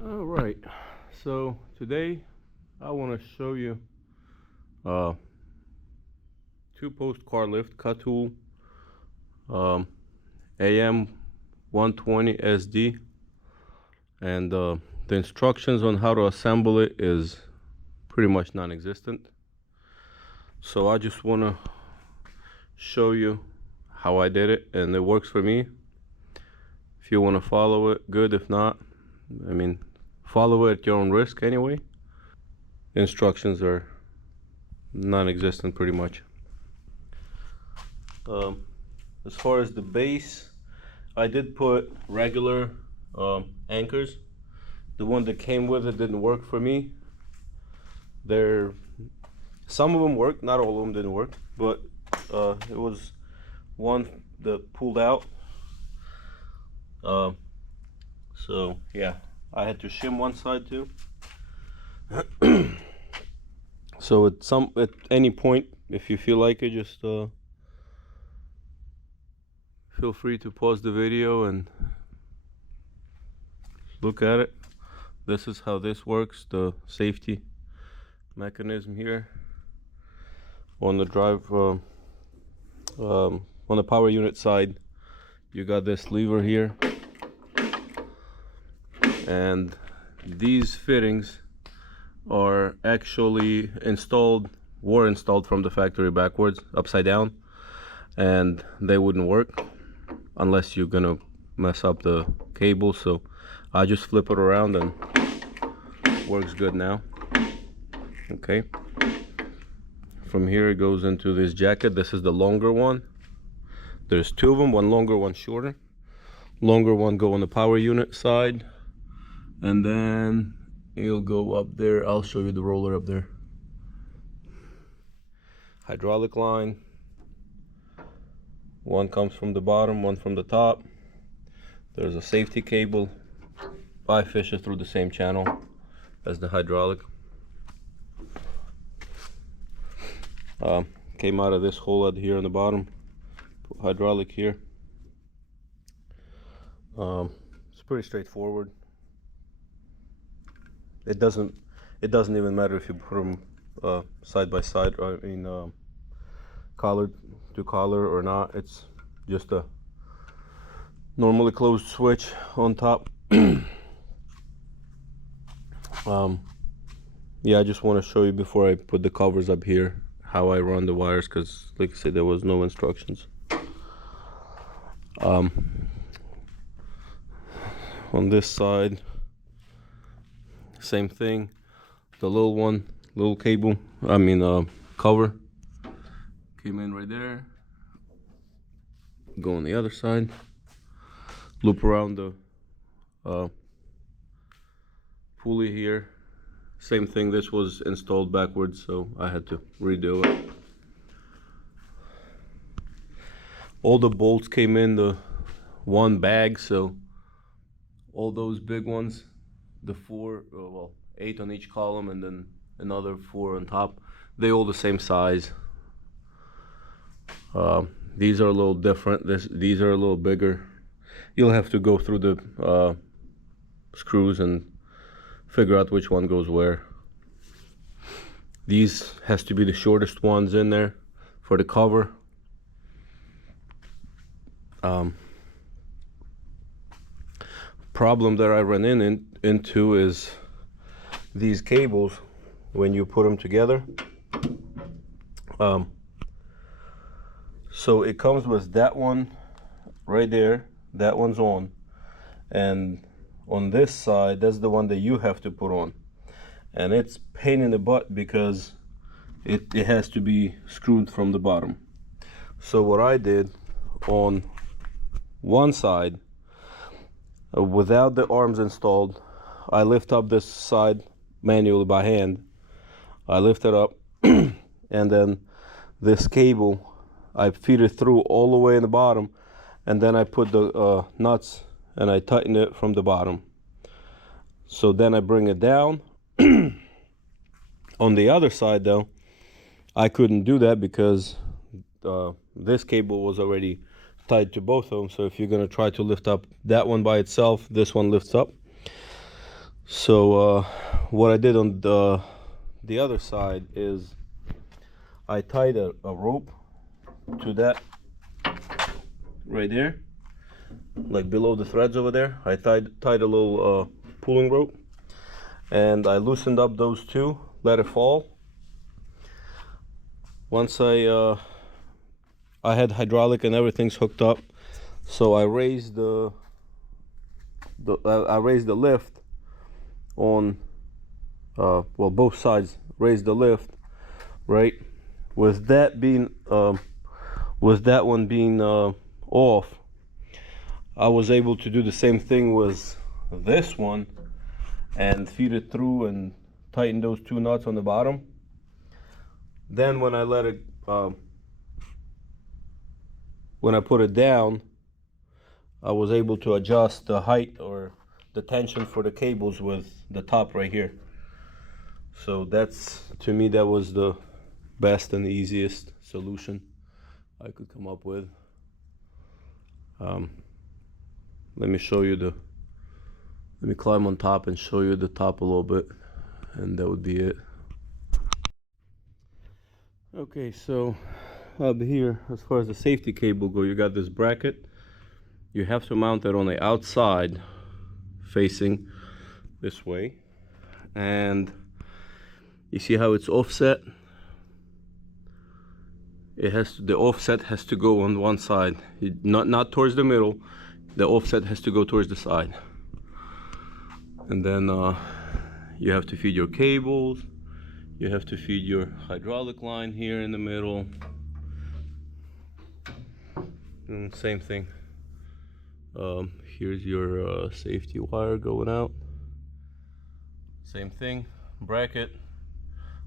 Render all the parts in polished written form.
All right, so today I want to show you uh, two-post car lift Katool AM120SD, and the instructions on how to assemble it is pretty much non-existent. So I just want to show you how I did it, and it works for me. If you want to follow it, good. If not, I mean, follow it at your own risk anyway. The instructions are non-existent pretty much. As far as the base, I did put regular anchors. The one that came with it didn't work for me. Some of them worked, not all of them didn't work, but it was one that pulled out. So yeah, I had to shim one side too. So at any point, if you feel like it, just feel free to pause the video and look at it. This is how this works, the safety mechanism here. On the on the power unit side, you got this lever here, and these fittings are actually were installed from the factory backwards, upside down, and they wouldn't work unless you're gonna mess up the cable. So I just flip it around and it works good now. Okay, from here it goes into this jacket. This is the longer one. There's two of them, one longer, one shorter. Longer one go on the power unit side, and then it'll go up there. I'll show you the roller up there. Hydraulic line. One comes from the bottom, one from the top. There's a safety cable. I fish it through the same channel as the hydraulic. Came out of this hole out here on the bottom. Put hydraulic here. It's pretty straightforward. It doesn't even matter if you put them side by side, or collar to collar or not. It's just a normally closed switch on top. Yeah, I just want to show you before I put the covers up here how I run the wires, because like I said, there was no instructions. On this side, same thing. The little cable, cover came in right there. Go on the other side, loop around the pulley here. Same thing, this was installed backwards, so I had to redo it. All the bolts came in the one bag, so all those big ones, the 8 on each column, and then another 4 on top, they all the same size. These are a little different. These are a little bigger. You'll have to go through the screws and figure out which one goes where. These has to be the shortest ones in there for the cover. Problem that I run into is these cables when you put them together. So it comes with that one right there, that one's on, and on this side, that's the one that you have to put on, and it's pain in the butt because it has to be screwed from the bottom. So what I did on one side, without the arms installed, I lift up this side manually by hand. I lift it up and then this cable, I feed it through all the way in the bottom, and then I put the nuts and I tighten it from the bottom. So then I bring it down. On the other side though, I couldn't do that because this cable was already tied to both of them. So if you're going to try to lift up that one by itself, this one lifts up. So what I did on the other side is I tied a rope to that right there, like below the threads over there. I tied a little pulling rope, and I loosened up those two, let it fall. Once I had hydraulic and everything's hooked up, so I raised the lift on well, both sides raised the lift, right? With that being with that one being off, I was able to do the same thing with this one and feed it through and tighten those two nuts on the bottom. Then when I let it when I put it down, I was able to adjust the height or the tension for the cables with the top right here. So that's, to me, that was the best and easiest solution I could come up with. Let me show you let me climb on top and show you the top a little bit, and that would be it. Okay, so up here, as far as the safety cable go, you got this bracket. You have to mount it on the outside facing this way, and you see how it's offset? The offset has to go on one side, not towards the middle. The offset has to go towards the side. And then you have to feed your cables, you have to feed your hydraulic line here in the middle, and same thing. Here's your safety wire going out. Same thing, bracket,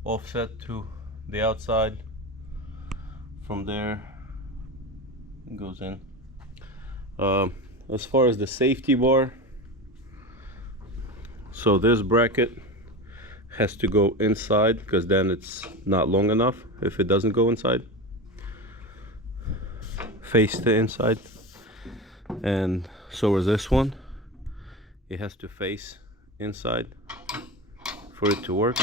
offset to the outside. From there, it goes in. As far as the safety bar, so this bracket has to go inside, because then it's not long enough if it doesn't go inside. Face the inside. And so is this one. It has to face inside for it to work.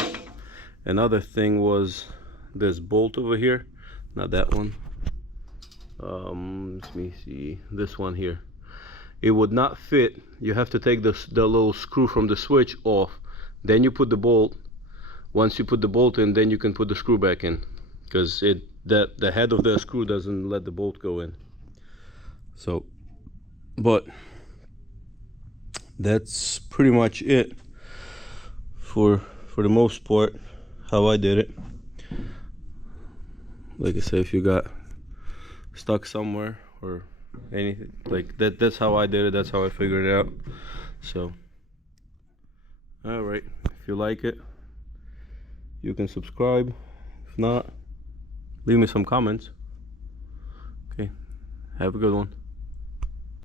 Another thing was this bolt over here, not that one. Let me see, this one here. It would not fit. You have to take the little screw from the switch off, then you put the bolt. Once you put the bolt in, then you can put the screw back in, because the head of the screw doesn't let the bolt go in. So, but that's pretty much it for the most part, how I did it. Like I said, if you got stuck somewhere or anything like that, that's how I did it, that's how I figured it out. So all right, if you like it, you can subscribe. If not, leave me some comments. Okay, have a good one.